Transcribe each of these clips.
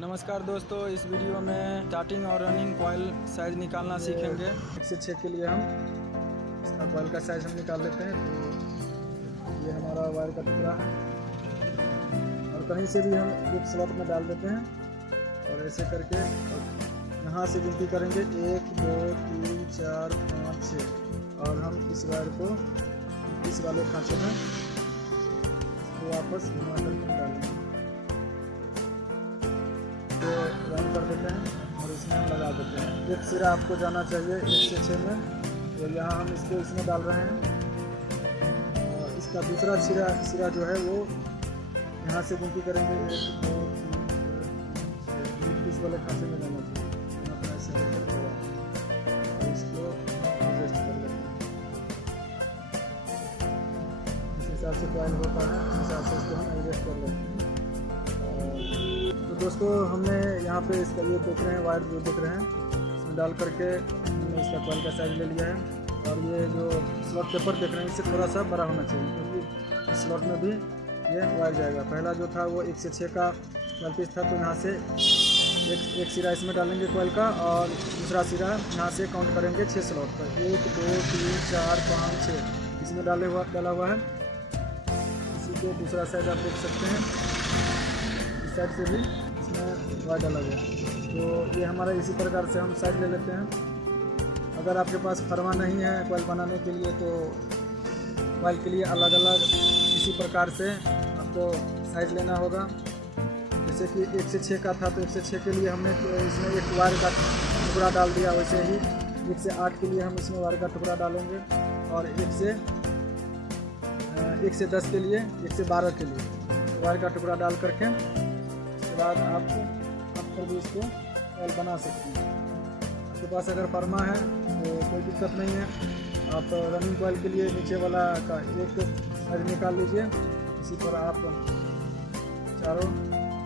नमस्कार दोस्तों, इस वीडियो में स्टार्टिंग और रनिंग कॉइल साइज़ निकालना सीखेंगे। 1 से 6 के लिए हम इसका कॉइल का साइज़ हम निकाल लेते हैं। तो ये हमारा वायर का टुकड़ा है और कहीं से भी हम एक स्लॉट में डाल देते हैं और ऐसे करके यहाँ से गिनती करेंगे 1 2 3 4 5 6 और हम इस वायर को इस वाले खांचे में इसको वापस घुमा करके डालेंगे, रन कर देते हैं और इसमें हम लगा देते हैं। एक सिरा आपको जाना चाहिए 1 से 6 में, तो यहाँ हम इसको इसमें डाल रहे हैं और इसका दूसरा सिरा जो है वो यहाँ से गिनती करेंगे 1 2 3 4 इस वाले खांचे में जाना चाहिए। अपना ऐसे करके और इसको एडजस्ट कर लेते हैं। इस हिसाब से कॉइल होता है, इस हिसाब से इसको हम एडजस्ट कर लेते हैं। तो दोस्तों, हमने यहाँ पे इसका ये देख रहे हैं वायर जो देख रहे हैं, इसमें डाल करके हमने इसका कॉइल का साइज ले लिया है और ये जो स्लॉट पेपर देख रहे हैं इससे थोड़ा सा बड़ा होना चाहिए, क्योंकि इस स्लॉट में भी ये वायर जाएगा। पहला जो था वो 1 से 6 का कॉइल पीस था, तो यहाँ से एक सिरा इसमें डालेंगे कॉइल का और दूसरा सिरा यहाँ से काउंट करेंगे 6 स्लॉट पर। 1 2 3 4 5 6 इसमें डाला हुआ है। इसी के दूसरा साइड आप देख सकते हैं, इस साइड से भी इसमें वायर डाला गया। तो ये हमारा इसी प्रकार से हम साइज ले लेते हैं। अगर आपके पास फरमा नहीं है कॉइल बनाने के लिए, तो कॉइल के लिए अलग अलग इसी प्रकार से आपको साइज लेना होगा। जैसे कि 1 से 6 का था, तो 1 से 6 के लिए हमने इसमें एक वायर का टुकड़ा डाल दिया। वैसे ही 1 से 8 के लिए हम इसमें वायर का टुकड़ा डालेंगे और 1 से 10 के लिए, 1 से 12 के लिए वायर का टुकड़ा डाल करके उसके बाद आप पर भी इसको कॉइल बना सकते हैं। आपके पास अगर फरमा है तो कोई दिक्कत नहीं है, आप रनिंग कॉइल के लिए नीचे वाला का एक साइज निकाल लीजिए, इसी पर आप चारों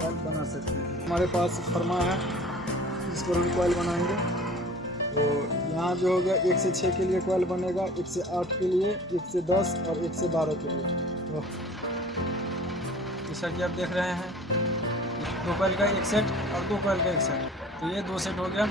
कॉइल बना सकते हैं। हमारे पास फरमा है, इसको हम कॉइल बनाएंगे। तो यहाँ जो हो गया 1 से 6 के लिए कॉइल बनेगा, 1 से 8 के लिए, 1 से 10 और 1 से 12 के लिए। तो जैसा कि आप देख रहे हैं, 2 कॉइल का एक सेट और 2 कॉइल का एक सेट, तो ये 2 सेट हो गया।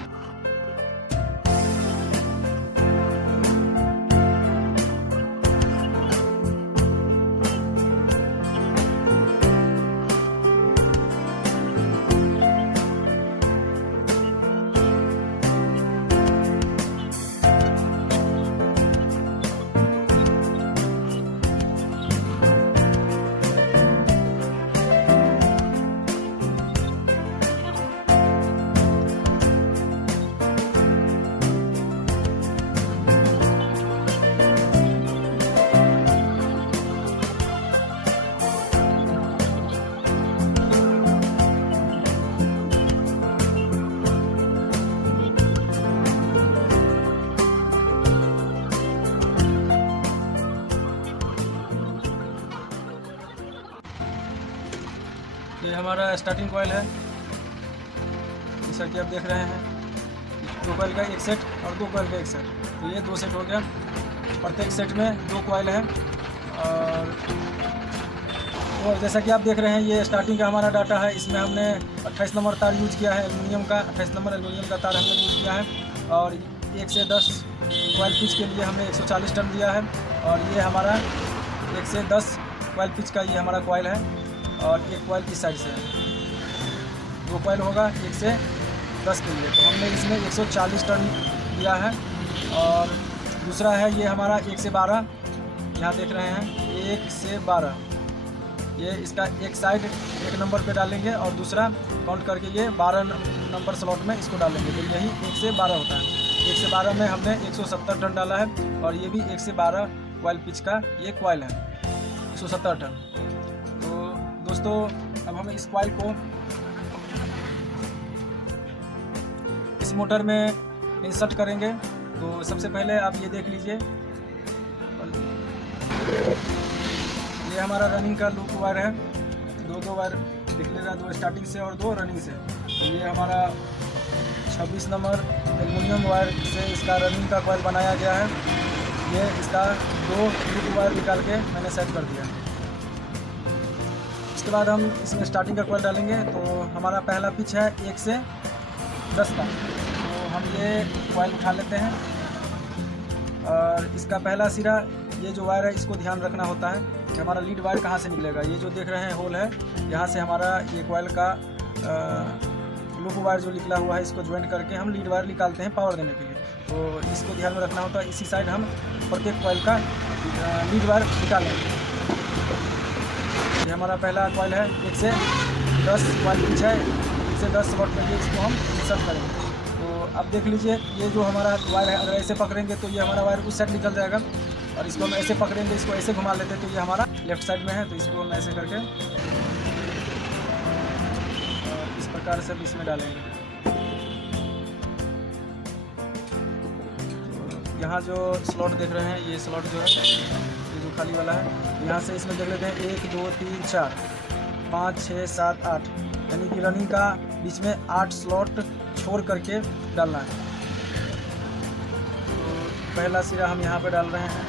ये हमारा स्टार्टिंग कॉइल है, जैसा कि आप देख रहे हैं। 2 कॉइल का एक सेट और 2 कॉइल का एक सेट, तो ये 2 सेट हो गया। प्रत्येक सेट में 2 कॉइल है और जैसा कि आप देख रहे हैं, ये स्टार्टिंग का हमारा डाटा है। इसमें हमने 28 नंबर तार यूज किया है, एल्युमिनियम का 28 नंबर एल्युमिनियम का तार हमने यूज किया है और 1 से 10 कॉइल पिच के लिए हमने 140 टन दिया है। और ये हमारा 1 से 10 कॉइल पिच का ये हमारा कॉइल है और एक कॉइल इस साइड से है। 2 कॉइल होगा 1 से 10 के लिए, तो हमने इसमें 140 टन दिया है। और दूसरा है ये हमारा 1 से 12, यहाँ देख रहे हैं 1 से 12, ये इसका एक साइड 1 नंबर पे डालेंगे और दूसरा काउंट करके ये 12 नंबर स्लॉट में इसको डालेंगे, तो यही 1 से 12 होता है। 1 से 12 में हमने 170 टन डाला है और ये भी 1 से 12 कॉइल पिच का ये कॉइल है, 170 टन। दोस्तों, अब हम इस कॉइल को इस मोटर में इंसर्ट करेंगे। तो सबसे पहले आप ये देख लीजिए, ये हमारा रनिंग का लूप वायर है। 2 वायर निकलेगा, 2 स्टार्टिंग से और 2 रनिंग से। तो ये हमारा 26 नंबर एल्युमिनियम वायर से इसका रनिंग का कॉइल बनाया गया है। ये इसका 2 लूप वायर निकाल के मैंने सेट कर दिया। उसके बाद हम इसमें स्टार्टिंग का कॉइल डालेंगे। तो हमारा पहला पिच है 1 से 10 का, तो हम ये कॉइल उठा लेते हैं और इसका पहला सिरा, ये जो वायर है इसको ध्यान रखना होता है कि हमारा लीड वायर कहाँ से निकलेगा। ये जो देख रहे हैं होल है, यहाँ से हमारा ये कॉइल का लूप वायर जो निकला हुआ है इसको ज्वाइन करके हम लीड वायर निकालते हैं पावर देने के लिए। तो इसको ध्यान में रखना होता है। इसी साइड हम प्रत्येक कॉइल का लीड वायर निकालेंगे। ये हमारा पहला कॉइल है 1 से 10 कॉइल पिच है, 1 से 10 स्लॉट के लिए इसको हम इंसर्ट करेंगे। तो अब देख लीजिए, ये जो हमारा वायर है अगर ऐसे पकड़ेंगे तो ये हमारा वायर उस साइड निकल जाएगा, और इसको हम ऐसे पकड़ेंगे, इसको ऐसे घुमा लेते हैं तो ये हमारा लेफ्ट साइड में है। तो इसको हम ऐसे करके इस प्रकार से इसमें डालेंगे। यहाँ जो स्लॉट देख रहे हैं, ये स्लॉट जो है, ये जो खाली वाला है, यहाँ से इसमें देख लेते हैं 1 2 3 4 5 6 7 8, यानी कि रनिंग का बीच में 8 स्लॉट छोड़ करके डालना है। तो पहला सिरा हम यहाँ पे डाल रहे हैं।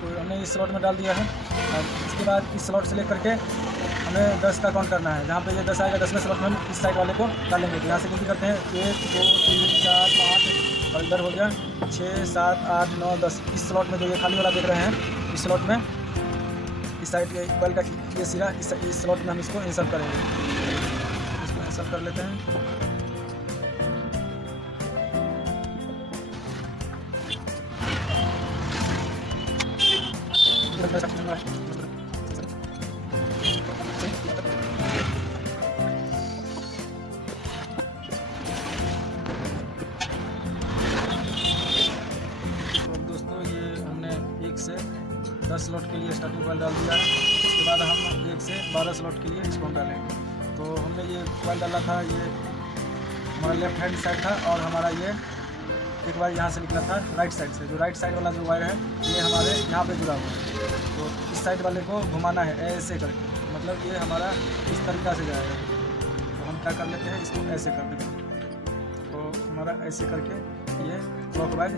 तो हमने इस स्लॉट में डाल दिया है। और इसके बाद इस स्लॉट से लेकर के हमें 10 का काउंट करना है। जहाँ पे ये 10 आएगा, 10वें स्लॉट में हम इस साइड वाले को डालेंगे। तो यहाँ से गिनती करते हैं 1 2 3 4 5, और इधर हो गया 6 7 8 9 10। इस स्लॉट में जो ये खाली वाला देख रहे हैं, इस स्लॉट में इस साइड के कॉइल का ये सिरा इस स्लॉट में हम इसको इंसर्ट करेंगे। इसको इंसर्ट कर लेते हैं। से 10 स्लॉट के लिए स्टार्टिंग कॉइल डाल दिया है। उसके बाद हम 1 से 12 स्लॉट के लिए इसको हम डालेंगे। तो हमने ये कॉइल डाला था, ये हमारा लेफ्ट हैंड साइड था, और हमारा ये एक वायर यहाँ से निकला था राइट साइड से। जो राइट साइड वाला जो वायर है ये हमारे यहाँ पे जुड़ा हुआ है। तो इस साइड वाले को घुमाना है ऐसे करके, मतलब ये हमारा इस तरीक़ा से जाएगा। तो हम क्या कर लेते हैं, इसको ऐसे कर देते हैं। तो हमारा ऐसे करके ये क्लॉकवाइज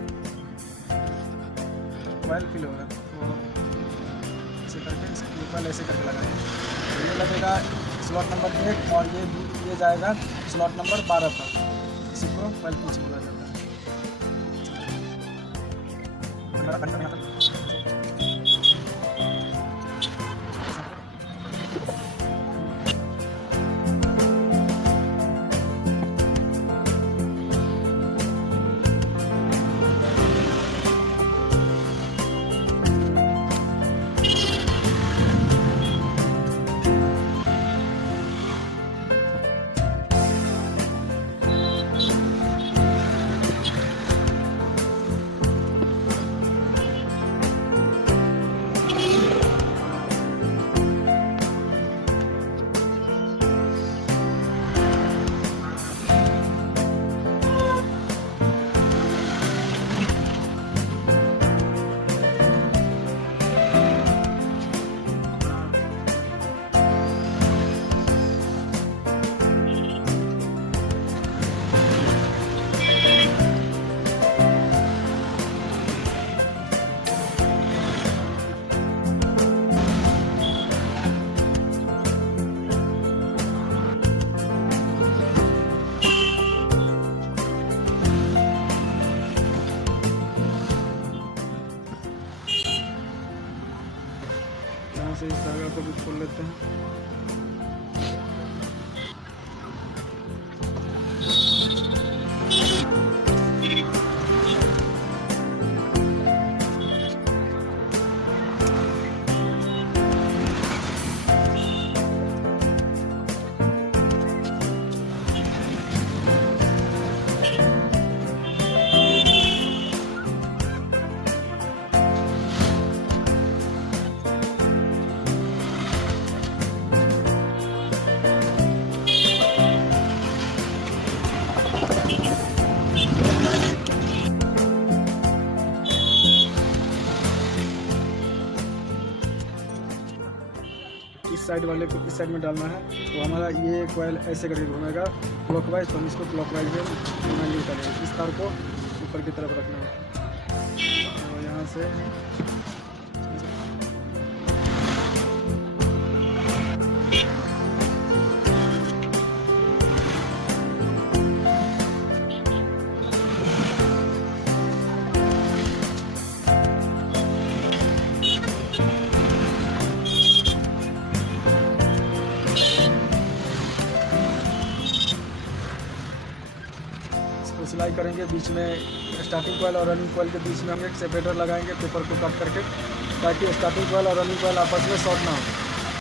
कॉइल फिल होगा। तो ऐसे करके इसको कॉइल ऐसे करके लगाएंगे। तो ये लगेगा स्लॉट नंबर 1, और ये जाएगा स्लॉट नंबर 12 तक। इसी को कॉइल पिच बोला जाता है। से इस धागा को भी खोल लेते हैं। इस साइड वाले को इस साइड में डालना है। तो हमारा ये कॉइल ऐसे करके घूमेगा क्लॉकवाइज, तो हम इसको क्लॉकवाइज में घुमाएंगे करेंगे। इस तार को ऊपर की तरफ रखना है। तो यहाँ से इसको सिलाई करेंगे। बीच में स्टार्टिंग कॉइल और रनिंग कॉइल के बीच में हम एक सेपरेटर लगाएंगे पेपर को कट करके, ताकि स्टार्टिंग कॉइल और रनिंग कॉइल आपस में शॉर्ट ना हो।